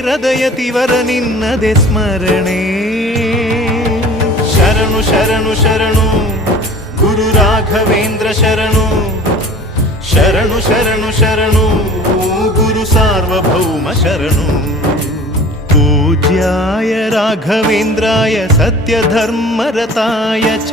ಹೃದಯ ತಿವರ ನಿನ್ನದೆ ಸ್ಮರಣೆ. ಶರಣು ಶರಣು ಶರಣು, ಗುರು ರಾಘವೇಂದ್ರ ಶರಣು. ಶರಣು ಶರಣು ಶರಣು ಗುರು ಸಾರ್ವಭೌಮ ಶರಣು. ಪೂಜ್ಯಾಯ ರಾಘವೇಂದ್ರಾಯ ಸತ್ಯಧರ್ಮರತಾಯ ಚ.